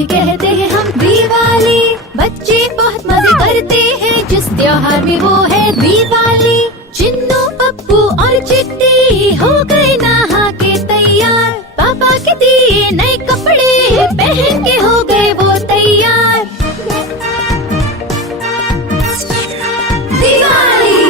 उसे कहते हैं हम दिवाली। बच्चे बहुत मजे करते हैं जिस त्योहार में, वो है दिवाली। चिन्नू, पप्पू और चिट्टी हो गए नहा के तैयार। पापा के दिए नए कपड़े पहन के हो गए वो तैयार। दिवाली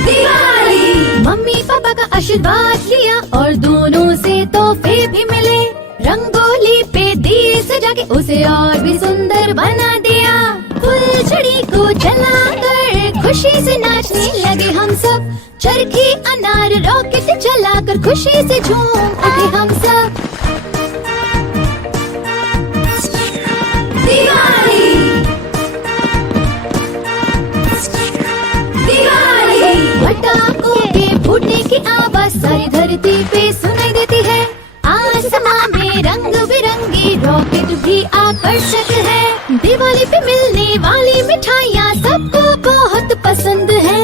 दिवाली। मम्मी पापा का आशीर्वाद लिया और दोनों से तोहफे भी मिले। रंगोली पे दिए सजा के उसे और भी सुंदर बना दिया। फुलझड़ी को जलाकर खुशी से नाचने लगे हम सब। चरखी, अनार, रॉकेट जलाकर खुशी से झूम उठे हम सब। दिवाली दिवाली। पटाखों के फूटने की आवाज सारी धरती पे सुनाई देती है। आसमां में रंग बिरंगी रॉकेट भी आकर्षक है। दिवाली पे मिलने वाली मिठाइयाँ सबको बहुत पसंद है।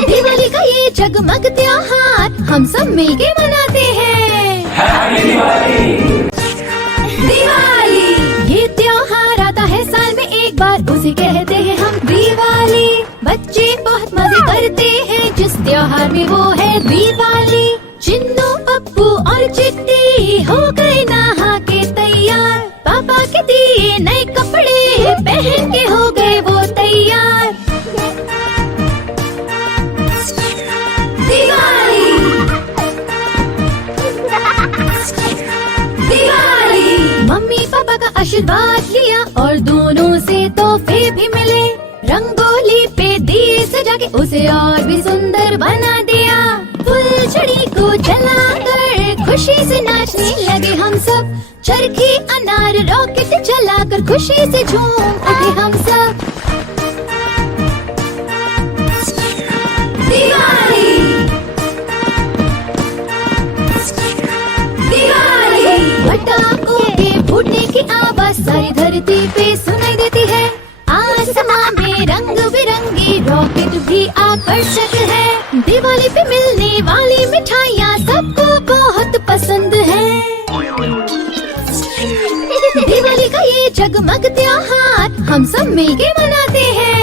दिवाली का ये जगमग त्योहार हम सब मिलके मनाते हैं। दिवाली ये त्योहार आता है साल में एक बार, उसे कहते हैं हम दिवाली। बच्चे बहुत मजे करते हैं जिस त्योहार में, वो है दिवाली। चिन्नू, पप्पू और चिट्टी हो गए नहा के तैयार। पापा के दिए नए कपड़े पहन के हो गए वो तैयार। दिवाली दिवाली। मम्मी पापा का आशीर्वाद लिया और दोनों से तोहफे भी मिले। रंगोली पे दिए सजा के उसे और भी सुंदर बना दिया। फुलझड़ी को जलाकर खुशी से नाचने लगे हम सब। चरखी, अनार, रॉकेट जलाकर खुशी से झूम उठे हम सब। दिवाली दिवाली। पटाखों के फूटने की आवाज सारी धरती पे सुनाई देती है। आसमां में रंग बिरंगी रॉकेट भी आकर्षक है। दिवाली पे मिलने वाली मिठाइयाँ सबको बहुत पसंद है। दिवाली का ये जगमग त्योहार हम सब मिलके मनाते हैं।